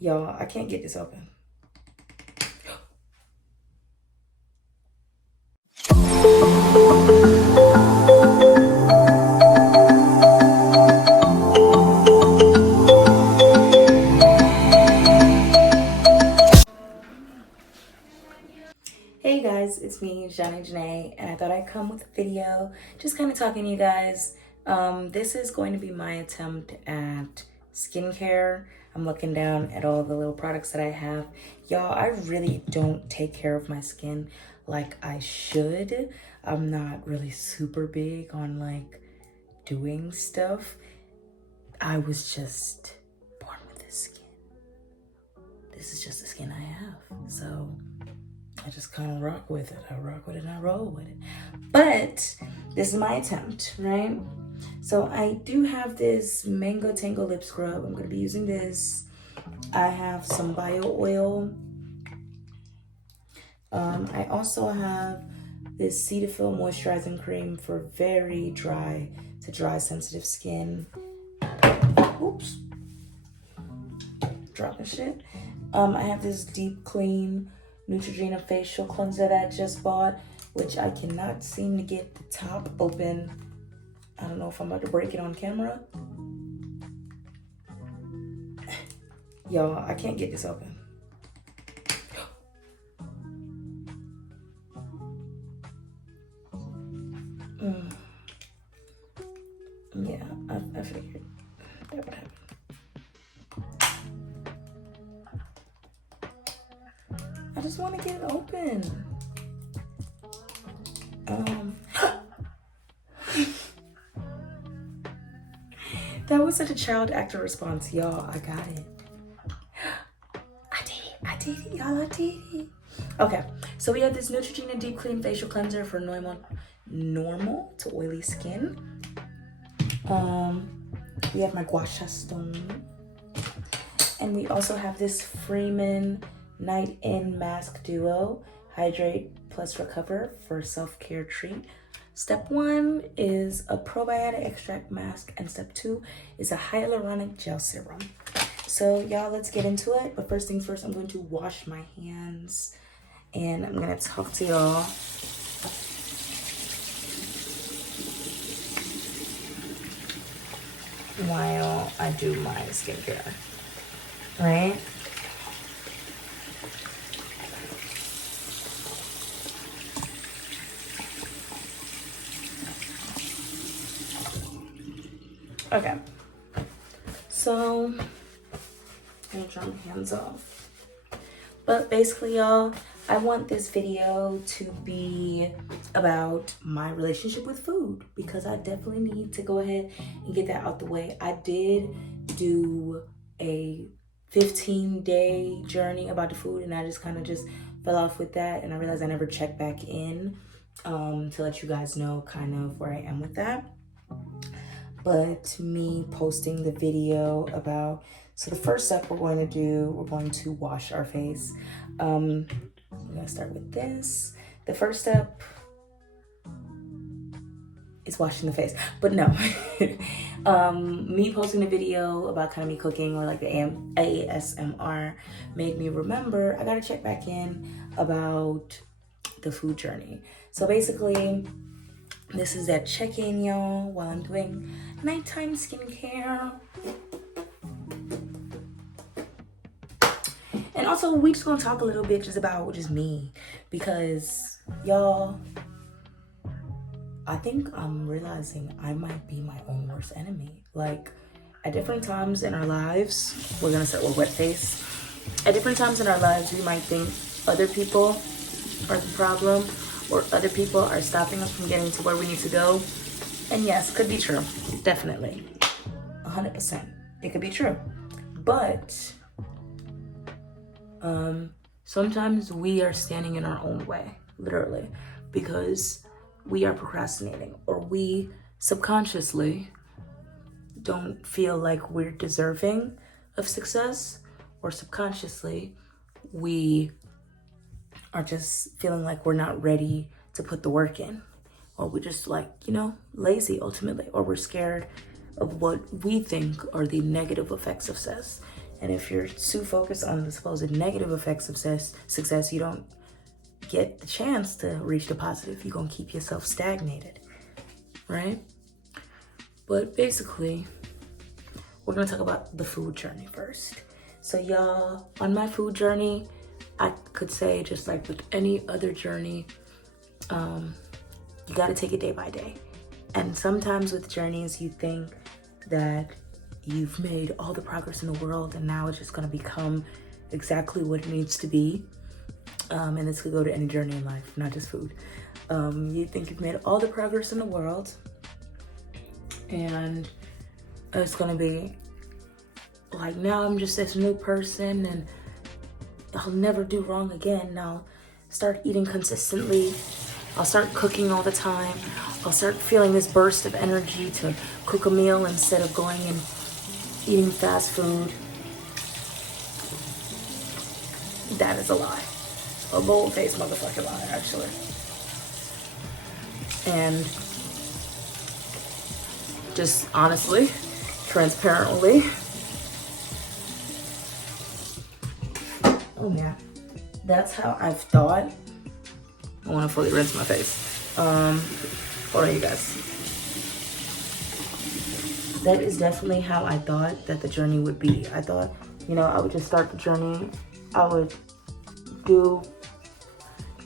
Y'all, I can't get this open. Hey guys, it's me, Johnny Janae, and I thought I'd come with a video just kind of talking to you guys. This is going to be my attempt at skincare. I'm looking down at all the little products that I have. Y'all, I really don't take care of my skin like I should. I'm not really super big on like doing stuff. I was just born with this skin. This is just the skin I have. So I just kind of rock with it. I rock with it and I roll with it. But this is my attempt, right? So I do have this Mango Tango lip scrub. I'm going to be using this. I have some bio oil. I also have this Cetaphil moisturizing cream for very dry to dry sensitive skin. Oops. Dropping shit. I have this deep clean Neutrogena facial cleanser that I just bought, which I cannot seem to get the top open. I don't know if I'm about to break it on camera. Y'all, I can't get this open. Yeah, I figured that would happen. I just want to get it open. That was such a child actor response, y'all. I got it. I did it, y'all. I did it. Okay, so we have this Neutrogena Deep Clean Facial Cleanser for normal to oily skin. We have my Gua Sha Stone. And we also have this Freeman Night In Mask Duo, Hydrate Plus Recover for self-care treat. Step 1 is a probiotic extract mask, and step 2 is a hyaluronic gel serum. So y'all, let's get into it. But first things first, I'm going to wash my hands and I'm gonna talk to y'all. While I do my skincare, right? Okay, so I'm gonna dry my hands off. But basically, y'all, I want this video to be about my relationship with food because I definitely need to go ahead and get that out the way. I did do a 15-day journey about the food and I just kind of just fell off with that, and I realized I never checked back in to let you guys know kind of where I am with that. But me posting the video about, so the first step we're going to do, we're going to wash our face. We're gonna start with this. The first step is washing the face, but no. Me posting the video about kind of me cooking or like the ASMR made me remember I gotta check back in about the food journey. So basically, this is that check-in, y'all, while I'm doing nighttime skincare. And also, we just gonna talk a little bit just about just me, because y'all, I think I'm realizing I might be my own worst enemy. Like, at different times in our lives, we're gonna start with wet face. At different times in our lives, we might think other people are the problem, or other people are stopping us from getting to where we need to go. And yes, could be true, definitely, 100%. It could be true, but sometimes we are standing in our own way, literally, because we are procrastinating, or we subconsciously don't feel like we're deserving of success, or subconsciously we are just feeling like we're not ready to put the work in, or we're just like, you know, lazy ultimately, or we're scared of what we think are the negative effects of success. And if you're too focused on the supposed negative effects of success, you don't get the chance to reach the positive. You're gonna keep yourself stagnated, right? But basically, we're gonna talk about the food journey first. So y'all, on my food journey, I could say just like with any other journey, you gotta take it day by day. And sometimes with journeys, you think that you've made all the progress in the world and now it's just gonna become exactly what it needs to be. And this could go to any journey in life, not just food. You think you've made all the progress in the world and it's gonna be like, now I'm just this new person and I'll never do wrong again. I'll start eating consistently. I'll start cooking all the time. I'll start feeling this burst of energy to cook a meal instead of going and eating fast food. That is a lie. A bold-faced motherfucking lie, actually. And just honestly, transparently, oh yeah, that's how I've thought. I want to fully rinse my face. Or you guys. That is definitely how I thought that the journey would be. I thought, you know, I would just start the journey. I would do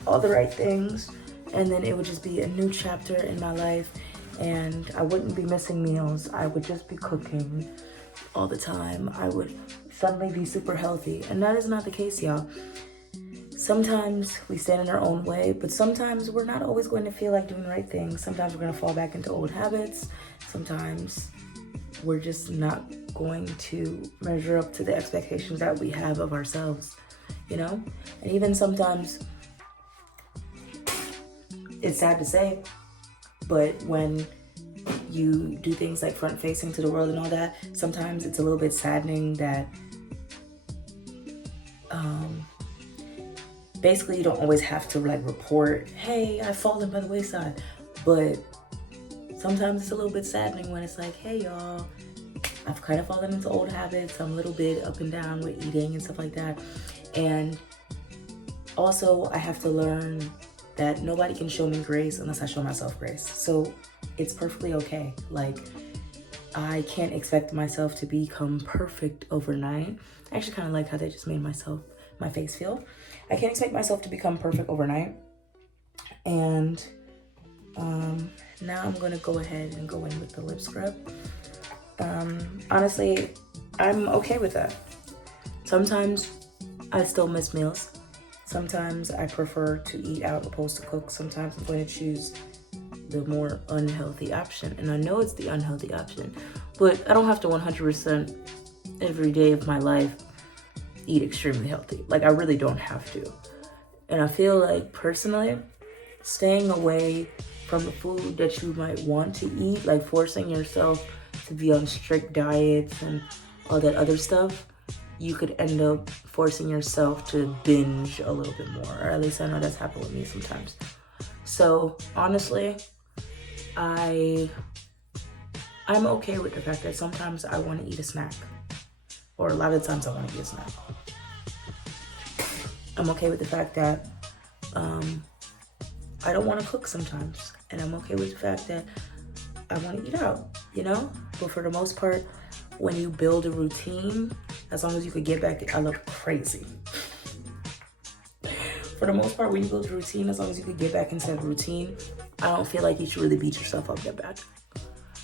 all the right things, and then it would just be a new chapter in my life, and I wouldn't be missing meals. I would just be cooking all the time. I would suddenly be super healthy, and that is not the case, y'all. Sometimes we stand in our own way, but sometimes we're not always going to feel like doing the right thing. Sometimes we're going to fall back into old habits. Sometimes we're just not going to measure up to the expectations that we have of ourselves, you know? And even sometimes, it's sad to say, but when you do things like front facing to the world and all that, sometimes it's a little bit saddening that basically you don't always have to like report, hey, I've fallen by the wayside. But sometimes it's a little bit saddening when it's like, hey y'all, I've kind of fallen into old habits. I'm a little bit up and down with eating and stuff like that. And also I have to learn that nobody can show me grace unless I show myself grace. So it's perfectly okay. Like, I can't expect myself to become perfect overnight. I actually kind of like how they just made my face feel. I can't expect myself to become perfect overnight. And now I'm gonna go ahead and go in with the lip scrub. Honestly, I'm okay with that. Sometimes I still miss meals. Sometimes I prefer to eat out opposed to cook. Sometimes I'm going to choose the more unhealthy option. And I know it's the unhealthy option, but I don't have to 100% every day of my life eat extremely healthy. Like, I really don't have to. And I feel like personally, staying away from the food that you might want to eat, like forcing yourself to be on strict diets and all that other stuff, you could end up forcing yourself to binge a little bit more. Or at least I know that's happened with me sometimes. So honestly, I'm okay with the fact that sometimes I want to eat a snack. Or a lot of times I want to eat a snack. I'm okay with the fact that I don't want to cook sometimes. And I'm okay with the fact that I want to eat out, you know? But for the most part, when you build a routine, as long as you could get back, I look crazy. For the most part, when you build a routine, as long as you could get back into that routine, I don't feel like you should really beat yourself up that bad.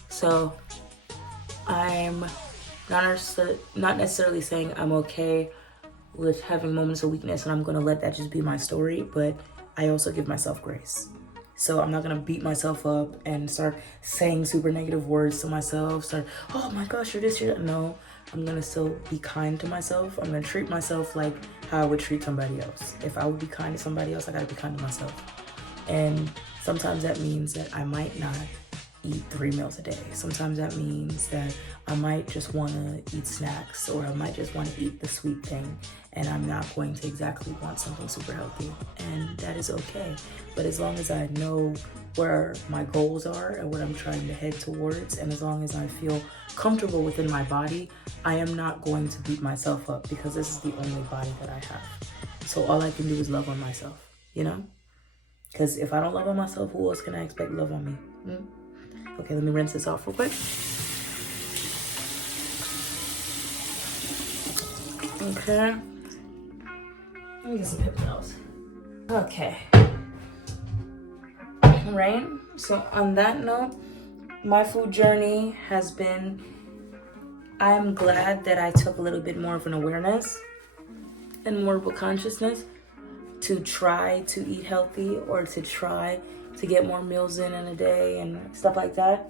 So I'm not necessarily saying I'm okay with having moments of weakness and I'm gonna let that just be my story, but I also give myself grace. So I'm not gonna beat myself up and start saying super negative words to myself, oh my gosh, you're this, you're that. No, I'm gonna still be kind to myself. I'm gonna treat myself like how I would treat somebody else. If I would be kind to somebody else, I gotta be kind to myself. And sometimes that means that I might not eat 3 meals a day. Sometimes that means that I might just wanna eat snacks, or I might just wanna eat the sweet thing. and I'm not going to exactly want something super healthy, and that is okay. But as long as I know where my goals are and what I'm trying to head towards, and as long as I feel comfortable within my body, I am not going to beat myself up, because this is the only body that I have. So all I can do is love on myself, you know? Because if I don't love on myself, who else can I expect to love on me? Okay, let me rinse this off real quick. Okay. Let me get some hip towels. Okay. Right? So on that note, my food journey has been, I'm glad that I took a little bit more of an awareness and more of a consciousness to try to eat healthy, or to try to get more meals in a day and stuff like that.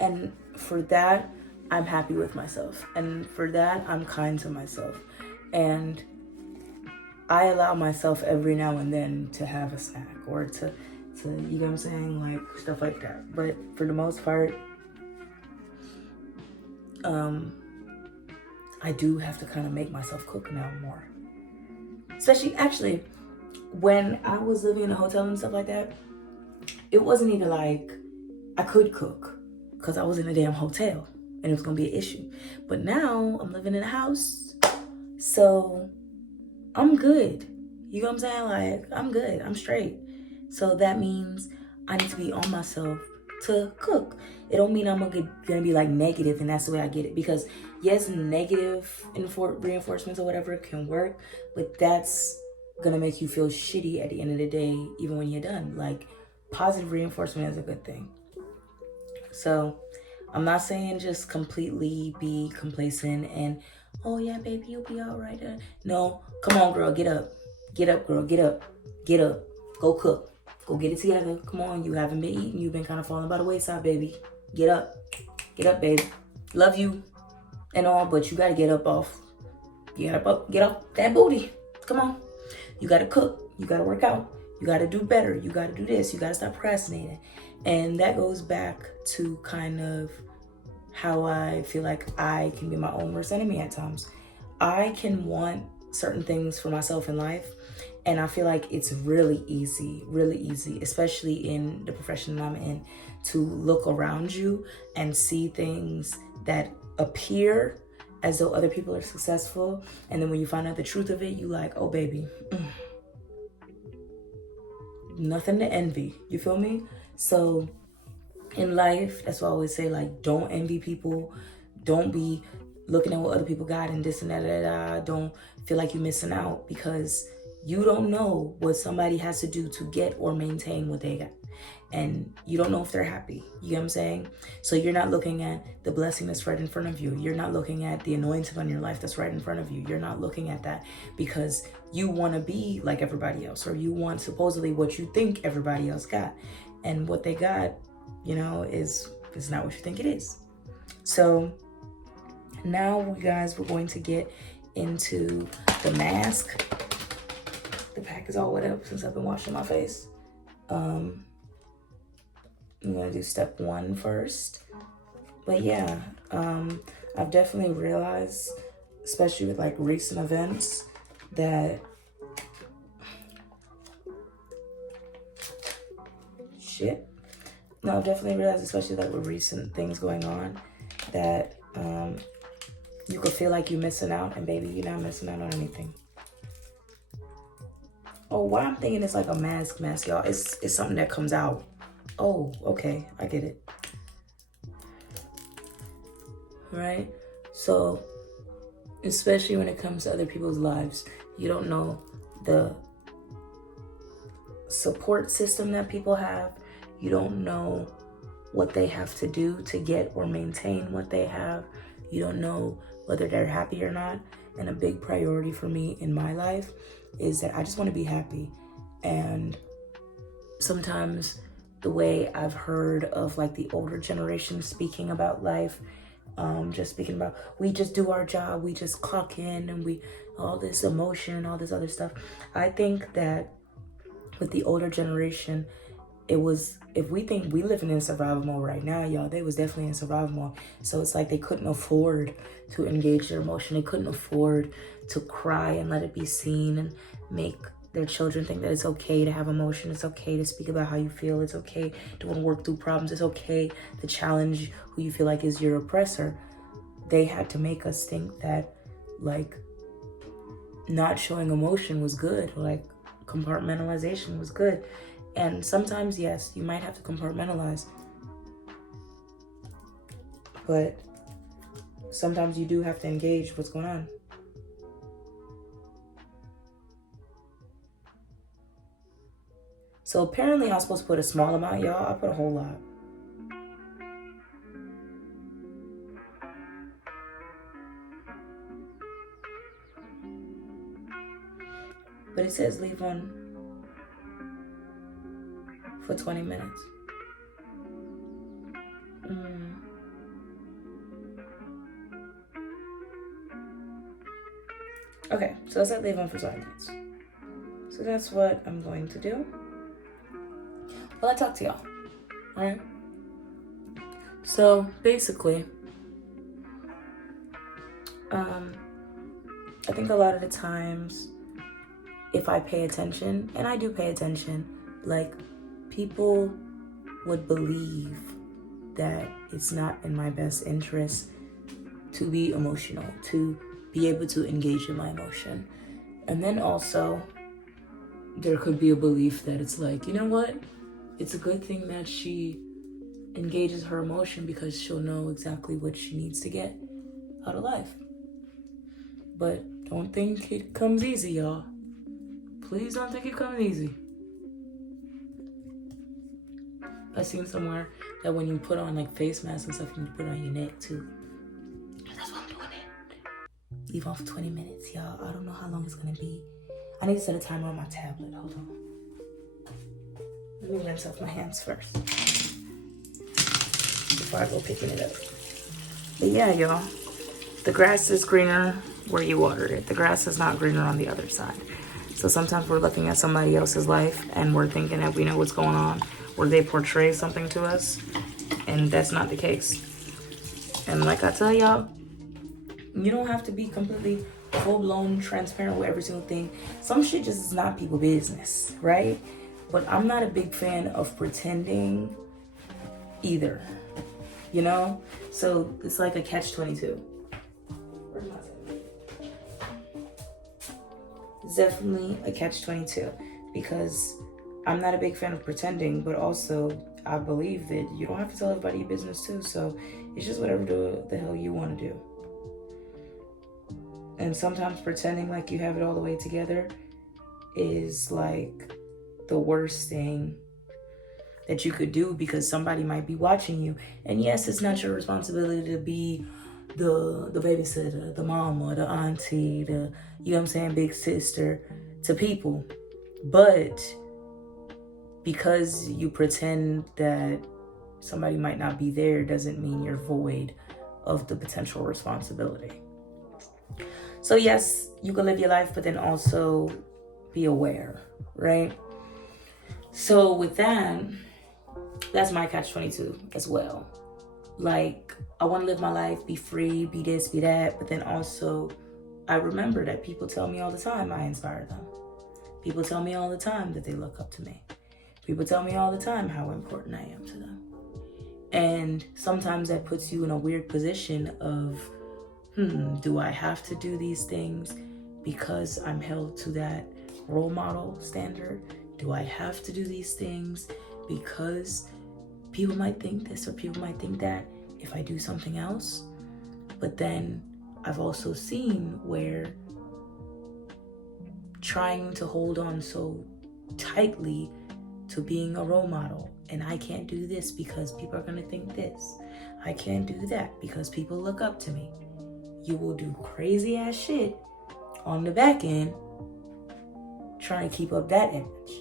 And for that, I'm happy with myself. And for that, I'm kind to myself. And I allow myself every now and then to have a snack, or to you know what I'm saying? Like stuff like that. But for the most part, I do have to kind of make myself cook now more. Especially, actually, when I was living in a hotel and stuff like that, it wasn't even like I could cook, because I was in a damn hotel and it was gonna be an issue. But now I'm living in a house, so I'm good. You know what I'm saying? Like, I'm good, I'm straight. So that means I need to be on myself to cook. It don't mean I'm gonna be like negative and that's the way I get it. Because yes, negative reinforcements or whatever can work, but that's gonna make you feel shitty at the end of the day, even when you're done. Like, positive reinforcement is a good thing. So I'm not saying just completely be complacent and, oh yeah, baby, you'll be all right. No, come on, girl, get up. Get up, girl, get up. Get up. Go cook. Go get it together. Come on, you haven't been eating. You've been kind of falling by the wayside, baby. Get up. Get up, baby. Love you and all, but you gotta get up off. Get off that booty. Come on. You gotta cook. You gotta work out. You gotta do better. You gotta do this. You gotta stop procrastinating. And that goes back to kind of how I feel like I can be my own worst enemy at times. I can want certain things for myself in life, and I feel like it's really easy, especially in the profession that I'm in, to look around you and see things that appear as though other people are successful. And then when you find out the truth of it, you like, oh baby, nothing to envy. You feel me? So in life, that's why I always say, like, don't envy people. Don't be looking at what other people got and this and that. Don't feel like you're missing out, because you don't know what somebody has to do to get or maintain what they got. And you don't know if they're happy. You get what I'm saying? So you're not looking at the blessing that's right in front of you. You're not looking at the anointing on your life that's right in front of you. You're not looking at that because you want to be like everybody else, or you want supposedly what you think everybody else got. And what they got, you know, is not what you think it is. So now, you guys, we're going to get into the mask. The pack is all wet up since I've been washing my face. I'm gonna do step 1 first. But yeah, I've definitely realized, especially with like recent events, that I've definitely realized, especially like with recent things going on, that you could feel like you're missing out, and baby, you're not missing out on anything. Oh, why I'm thinking it's like a mask, y'all. It's something that comes out. Oh, okay, I get it. Right? So, especially when it comes to other people's lives, you don't know the support system that people have. You don't know what they have to do to get or maintain what they have. You don't know whether they're happy or not. And a big priority for me in my life is that I just want to be happy. And sometimes the way I've heard of like the older generation speaking about life, just speaking about, we just do our job, we just clock in, and we, all this emotion, all this other stuff. I think that with the older generation, it was, if we think we living in survival mode right now, y'all, they was definitely in survival mode. So it's like they couldn't afford to engage their emotion. They couldn't afford to cry and let it be seen and make their children think that it's okay to have emotion. It's okay to speak about how you feel. It's okay to want to work through problems. It's okay to challenge who you feel like is your oppressor. They had to make us think that, like, not showing emotion was good, like compartmentalization was good. And sometimes, yes, you might have to compartmentalize, but sometimes you do have to engage what's going on. So apparently I'm supposed to put a small amount, y'all. I put a whole lot. But it says leave on for 20 minutes. Okay, so I said leave on for 20 minutes. So that's what I'm going to do. Well, I talk to y'all, all right? So basically, I think a lot of the times, if I pay attention, and I do pay attention, like, people would believe that it's not in my best interest to be emotional, to be able to engage in my emotion. And then also, there could be a belief that it's like, you know what? It's a good thing that she engages her emotion because she'll know exactly what she needs to get out of life. But don't think it comes easy, y'all. Please don't think it comes easy. I seen somewhere that when you put on like face masks and stuff, you need to put it on your neck too. That's why I'm doing it. Leave on for 20 minutes, y'all. I don't know how long it's gonna be. I need to set a timer on my tablet. Hold on. Let me rinse off my hands first before I go picking it up. But yeah, y'all. The grass is greener where you watered it. The grass is not greener on the other side. So sometimes we're looking at somebody else's life and we're thinking that we know what's going on, or they portray something to us, and that's not the case. And like I tell y'all, you don't have to be completely full-blown transparent with every single thing. Some shit just is not people business, right? But I'm not a big fan of pretending either, you know? So it's like a catch-22. Where's my tablet? It's definitely a catch-22 because I'm not a big fan of pretending, but also I believe that you don't have to tell everybody your business too. So it's just whatever the hell you want to do. And sometimes pretending like you have it all the way together is like the worst thing that you could do because somebody might be watching you. And yes, it's not your responsibility to be the babysitter, the mama, the auntie, the, you know what I'm saying, big sister to people. But because you pretend that somebody might not be there doesn't mean you're void of the potential responsibility. So yes, you can live your life, but then also be aware, right? So with that, that's my catch-22 as well. Like, I want to live my life, be free, be this, be that, but then also I remember that people tell me all the time I inspire them. People tell me all the time that they look up to me. People tell me all the time how important I am to them. And sometimes that puts you in a weird position of, do I have to do these things because I'm held to that role model standard? Do I have to do these things because people might think this or people might think that if I do something else? But then I've also seen where trying to hold on so tightly to being a role model, and I can't do this because people are gonna think this. I can't do that because people look up to me. You will do crazy ass shit on the back end trying to keep up that image.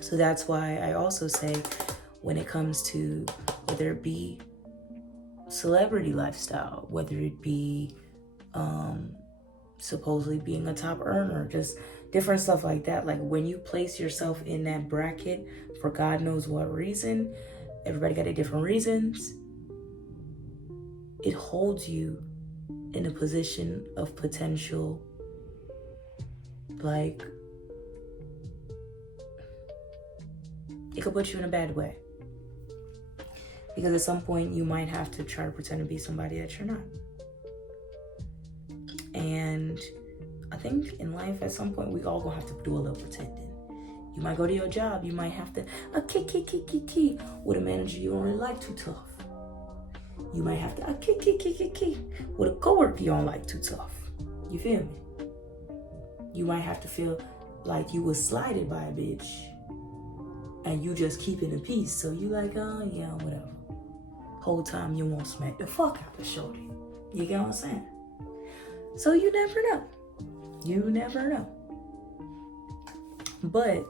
So that's why I also say when it comes to whether it be celebrity lifestyle, whether it be supposedly being a top earner, just different stuff like that. Like when you place yourself in that bracket for God knows what reason, everybody got their different reasons, it holds you in a position of potential, like, it could put you in a bad way. Because at some point you might have to try to pretend to be somebody that you're not. And I think in life at some point we all gonna have to do a little pretending. You might go to your job, you might have to key with a manager you don't really like too tough. You might have to key with a coworker you don't like too tough. You feel me? You might have to feel like you was slighted by a bitch and you just keeping the peace. So you like, oh yeah, whatever. Whole time you won't smack the fuck out the shorty. You get what I'm saying? So you never know. You never know. But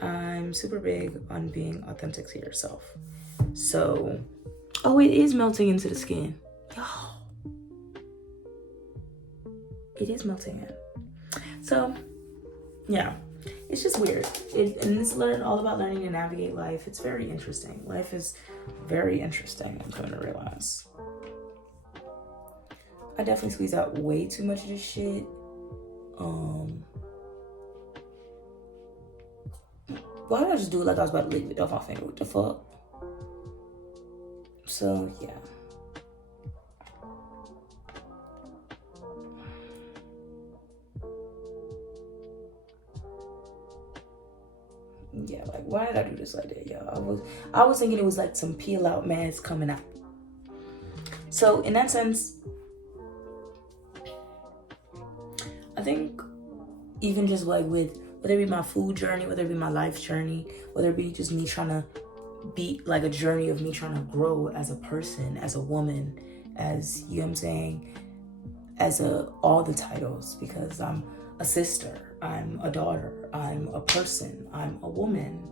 I'm super big on being authentic to yourself. So, oh, it is melting into the skin. Yo. It is melting in. So, yeah. It's just weird. And it's all about learning to navigate life. It's very interesting. Life is very interesting, I'm going to realize. I definitely squeeze out way too much of this shit. Why did I just do it like I was about to leave it off my finger? What the fuck? So, yeah. Yeah, like, why did I do this like that, y'all? I was thinking it was like some peel out mask coming out. So, in that sense, I think even just like with, whether it be my food journey, whether it be my life journey, whether it be just me trying to be like a journey of me trying to grow as a person, as a woman, as, you know what I'm saying, as all the titles, because I'm a sister, I'm a daughter, I'm a person, I'm a woman,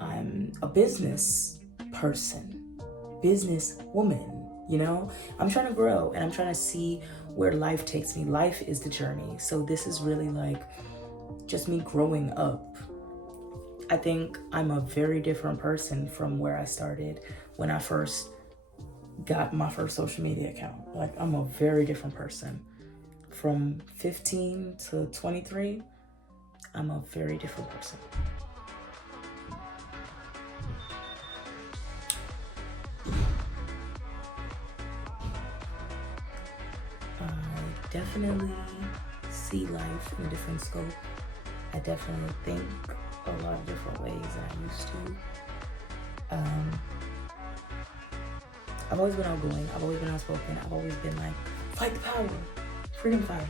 I'm a business person, business woman, you know? I'm trying to grow and I'm trying to see where life takes me. Life is the journey. So this is really like just me growing up. I think I'm a very different person from where I started when I first got my first social media account. Like, I'm a very different person. From 15 to 23, I'm a very different person. I definitely see life in a different scope. I definitely think a lot of different ways than I used to. I've always been outgoing. I've always been outspoken. I've always been like, fight the power, freedom fighter.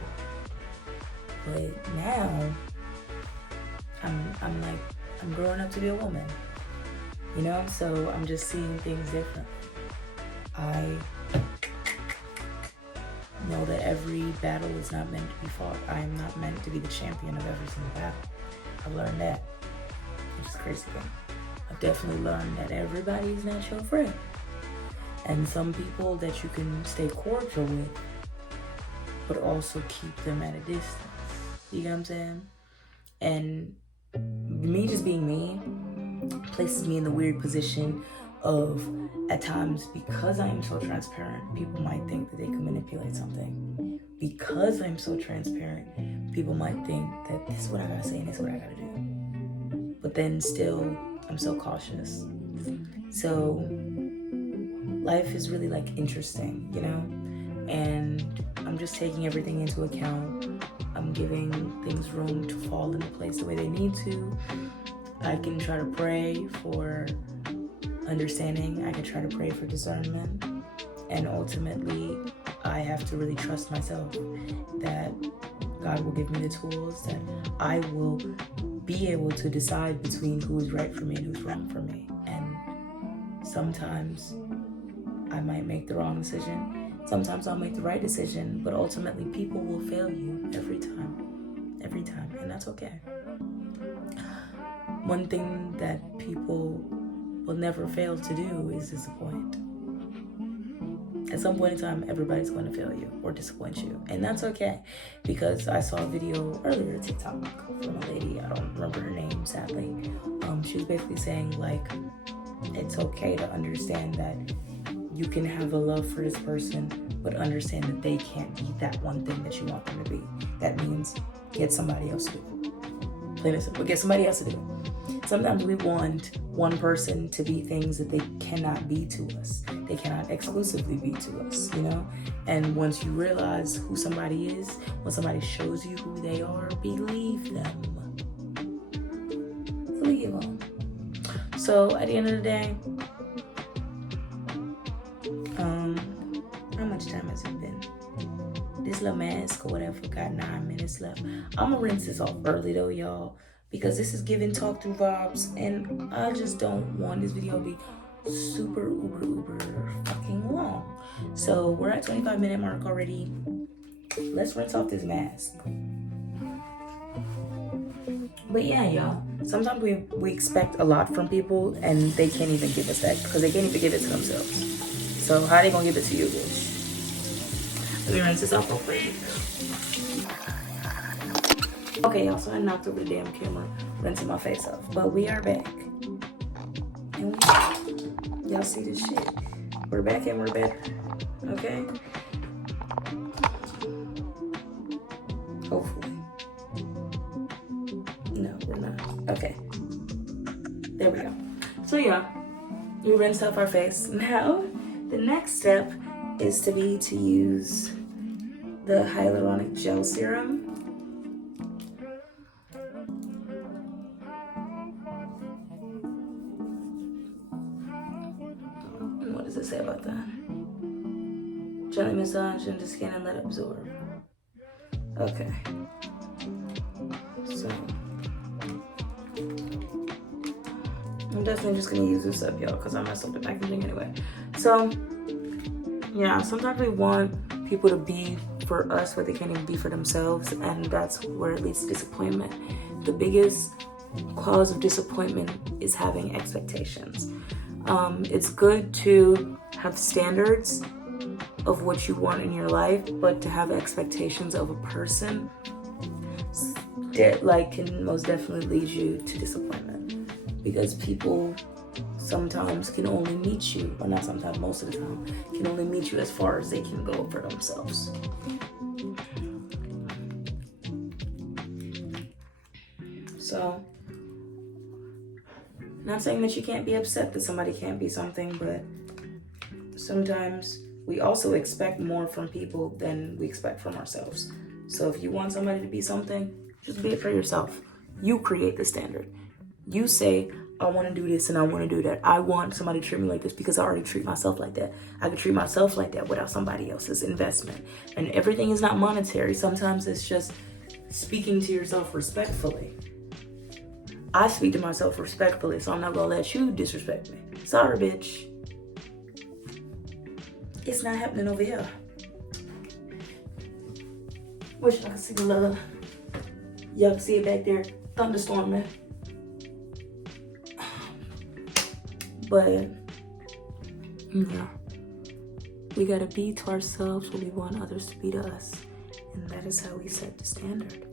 But now, I'm growing up to be a woman, you know? So I'm just seeing things different. I know that every battle is not meant to be fought. I am not meant to be the champion of every single battle. I've learned that, which is crazy. I've definitely learned that everybody is not your friend. And some people that you can stay cordial with, but also keep them at a distance. You know what I'm saying? And me just being me places me in the weird position of, at times, because I am so transparent, people might think that they can manipulate something. Because I'm so transparent, people might think that this is what I gotta say and this is what I gotta do. But then still, I'm so cautious. So life is really like interesting, you know? And I'm just taking everything into account. I'm giving things room to fall into place the way they need to. I can try to pray for understanding. I can try to pray for discernment. And ultimately, I have to really trust myself that God will give me the tools, that I will be able to decide between who is right for me and who's wrong for me. And sometimes I might make the wrong decision. Sometimes I'll make the right decision, but ultimately people will fail you every time, and that's okay. One thing that people will never fail to do is disappoint. At some point in time, everybody's going to fail you or disappoint you. And that's okay. Because I saw a video earlier on TikTok from a lady, I don't remember her name, sadly. She was basically saying, like, it's okay to understand that you can have a love for this person, but understand that they can't be that one thing that you want them to be. That means get somebody else to do. Plain and simple, get somebody else to do. Sometimes we want one person to be things that they cannot be to us. They cannot exclusively be to us, you know? And once you realize who somebody is, when somebody shows you who they are, believe them. Believe them. So at the end of the day, how much time has it been? This little mask or whatever got 9 minutes left. I'm gonna rinse this off early though, y'all, because this is giving talk through vibes, and I just don't want this video to be super uber fucking long. So we're at 25-minute mark already. Let's rinse off this mask. But yeah, y'all, sometimes we expect a lot from people and they can't even give us that because they can't even give it to themselves. So how they gonna give it to you, bitch? Let me rinse this off real quick. Okay, y'all, so I knocked over the damn camera, rinsing my face off. But we are back. And y'all see this shit? We're back and we're better. Okay? Hopefully. No, we're not. Okay. There we go. So yeah, we rinsed off our face. Now, the next step is to use the hyaluronic gel serum. What does it say about that? Gently massage into skin and let it absorb. Okay. So I'm definitely just gonna use this up, y'all, because I messed up the packaging anyway. So yeah, sometimes we want people to be for us what they can't even be for themselves, and that's where it leads to disappointment. The biggest cause of disappointment is having expectations. It's good to have standards of what you want in your life, but to have expectations of a person that can most definitely lead you to disappointment, because people sometimes can only meet you, or not sometimes, most of the time, can only meet you as far as they can go for themselves. So, not saying that you can't be upset that somebody can't be something, but sometimes we also expect more from people than we expect from ourselves. So if you want somebody to be something, just be it for yourself. You create the standard. You say, I want to do this and I want to do that. I want somebody to treat me like this because I already treat myself like that. I can treat myself like that without somebody else's investment. And everything is not monetary. Sometimes it's just speaking to yourself respectfully. I speak to myself respectfully, so I'm not going to let you disrespect me. Sorry, bitch. It's not happening over here. Wish I could see the love. Y'all can see it back there, thunderstorming. But, yeah, we gotta be to ourselves what we want others to be to us. And that is how we set the standard.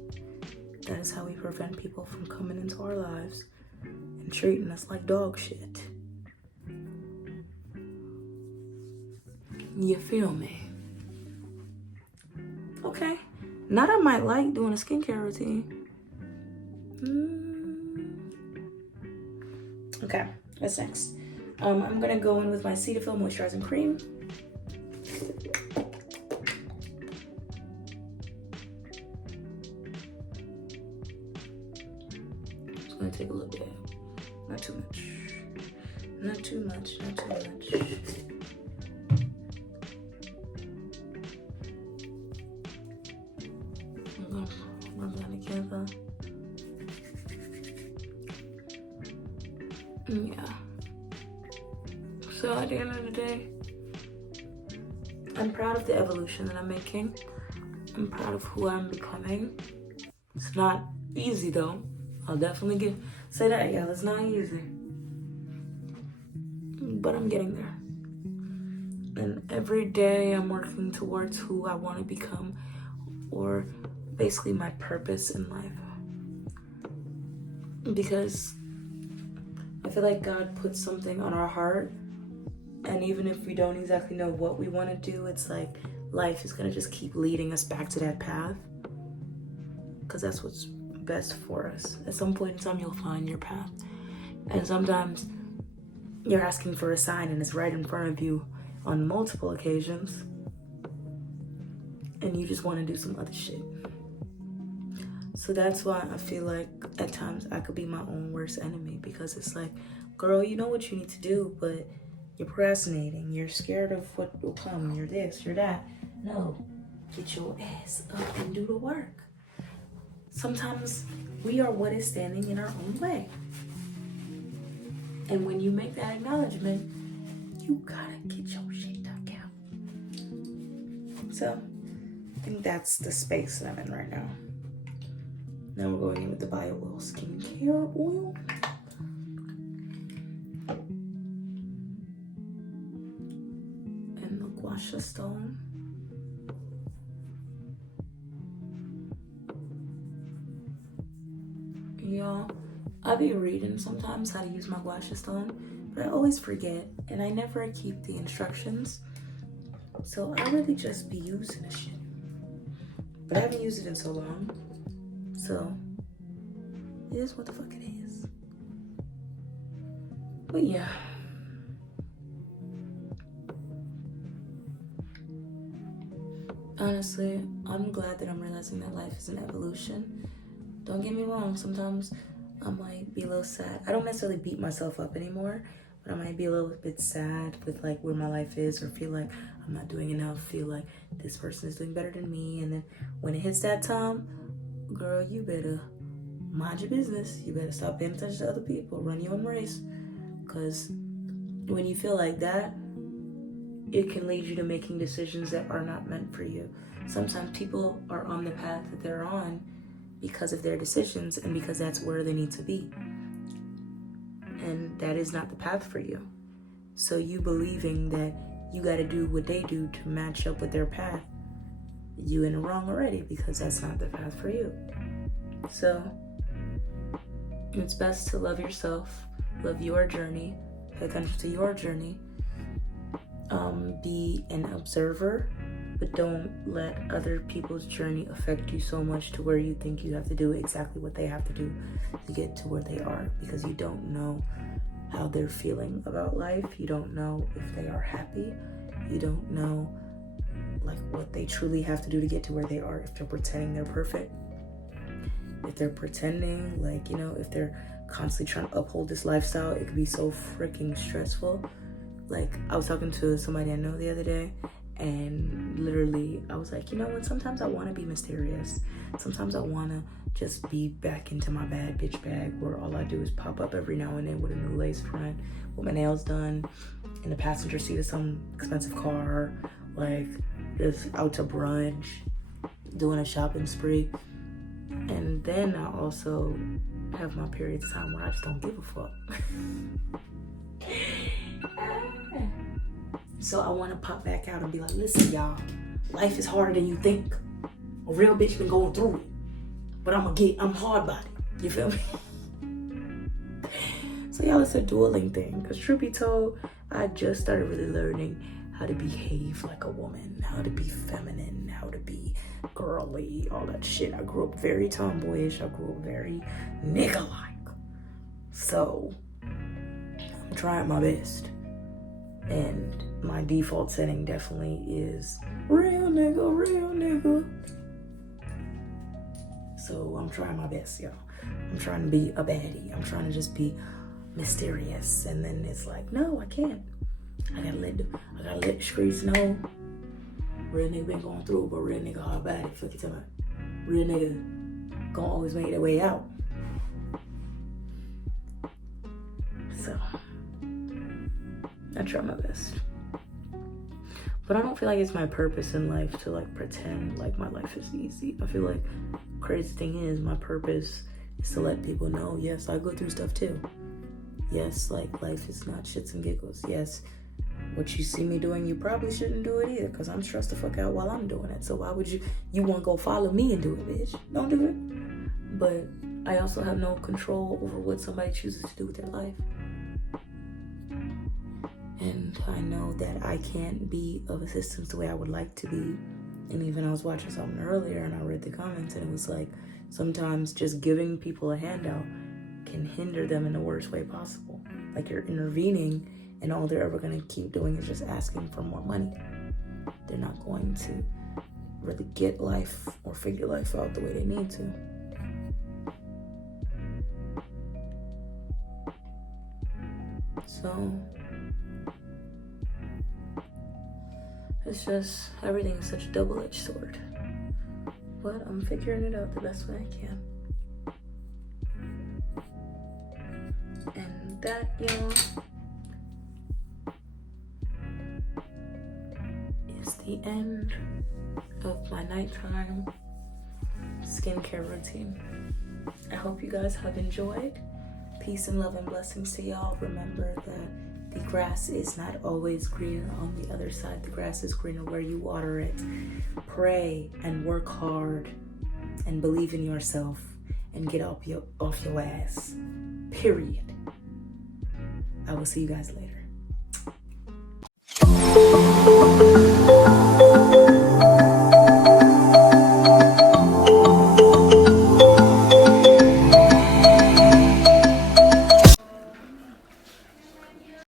That is how we prevent people from coming into our lives and treating us like dog shit. You feel me? Okay. Now I might like doing a skincare routine. Okay, what's next? I'm gonna go in with my Cetaphil moisturizing cream. It's gonna take a little bit, not too much, not too much, not too much. Rub that together. Yeah. So at the end of the day, I'm proud of the evolution that I'm making. I'm proud of who I'm becoming. It's not easy though. I'll definitely say that, yeah, it's not easy. But I'm getting there. And every day I'm working towards who I want to become, or basically my purpose in life. Because I feel like God puts something on our heart, and even if we don't exactly know what we want to do, it's like life is going to just keep leading us back to that path, because that's what's best for us. At some point in time, you'll find your path. And sometimes you're asking for a sign and it's right in front of you on multiple occasions, and you just want to do some other shit. So that's why I feel like at times I could be my own worst enemy, because it's like, girl, you know what you need to do, but you're procrastinating. You're scared of what will come. You're this, you're that. No, get your ass up and do the work. Sometimes we are what is standing in our own way. And when you make that acknowledgement, you gotta get your shit dug out. So I think that's the space that I'm in right now. Now we're going in with the bio oil skincare oil. And the gua sha stone. Y'all, I be reading sometimes how to use my gua sha stone, but I always forget, and I never keep the instructions. So I really just be using this shit. But I haven't used it in so long. So it is what the fuck it is. But yeah. Honestly, I'm glad that I'm realizing that life is an evolution. Don't get me wrong, sometimes I might be a little sad. I don't necessarily beat myself up anymore, but I might be a little bit sad with like where my life is, or feel like I'm not doing enough, feel like this person is doing better than me. And then when it hits that time, girl, you better mind your business. You better stop paying attention to other people. Run your own race. Because when you feel like that, it can lead you to making decisions that are not meant for you. Sometimes people are on the path that they're on because of their decisions and because that's where they need to be. And that is not the path for you. So you believing that you got to do what they do to match up with their path, you in the wrong already, because that's not the path for you. So it's best to love yourself, love your journey, pay attention to your journey, be an observer, but don't let other people's journey affect you so much to where you think you have to do exactly what they have to do to get to where they are, because you don't know how they're feeling about life. You don't know if they are happy. You don't know like what they truly have to do to get to where they are, if they're pretending they're perfect, if they're pretending like, you know, if they're constantly trying to uphold this lifestyle. It could be so freaking stressful. Like, I was talking to somebody I know the other day, and literally I was like, you know what, sometimes I want to be mysterious. Sometimes I want to just be back into my bad bitch bag, where all I do is pop up every now and then with a new lace front, with my nails done, in the passenger seat of some expensive car, like just out to brunch, doing a shopping spree. And then I also have my periods of time where I just don't give a fuck. So I want to pop back out and be like, listen, y'all, life is harder than you think. A real bitch been going through it, but I'm hard body. You feel me? So y'all, it's a dueling thing. Because truth be told, I just started really learning how to behave like a woman, how to be feminine, how to be girly, all that shit. I grew up very tomboyish. I grew up very nigga-like. So I'm trying my best. And my default setting definitely is real nigga. So I'm trying my best, y'all. I'm trying to be a baddie. I'm trying to just be mysterious. And then it's like, no, I can't. I gotta let the streets know. Real nigga been going through, but real nigga hard body. Fuck you talking about. Real nigga gonna always make their way out. So I try my best. But I don't feel like it's my purpose in life to like pretend like my life is easy. I feel like crazy thing is, my purpose is to let people know, yes, I go through stuff too. Yes, like life is not shits and giggles. Yes, what you see me doing, you probably shouldn't do it either, because I'm stressed the fuck out while I'm doing it. So why would you want to go follow me and do it, bitch? Don't do it. But I also have no control over what somebody chooses to do with their life. And I know that I can't be of assistance the way I would like to be. And even I was watching something earlier and I read the comments and it was like, sometimes just giving people a handout can hinder them in the worst way possible. Like you're intervening and all they're ever going to keep doing is just asking for more money. They're not going to really get life or figure life out the way they need to. So it's just, everything is such a double-edged sword. But I'm figuring it out the best way I can. And that, y'all, is the end of my nighttime skincare routine. I hope you guys have enjoyed. Peace and love and blessings to y'all. Remember that the grass is not always greener on the other side. The grass is greener where you water it. Pray and work hard and believe in yourself and get off your ass. Period. I will see you guys later.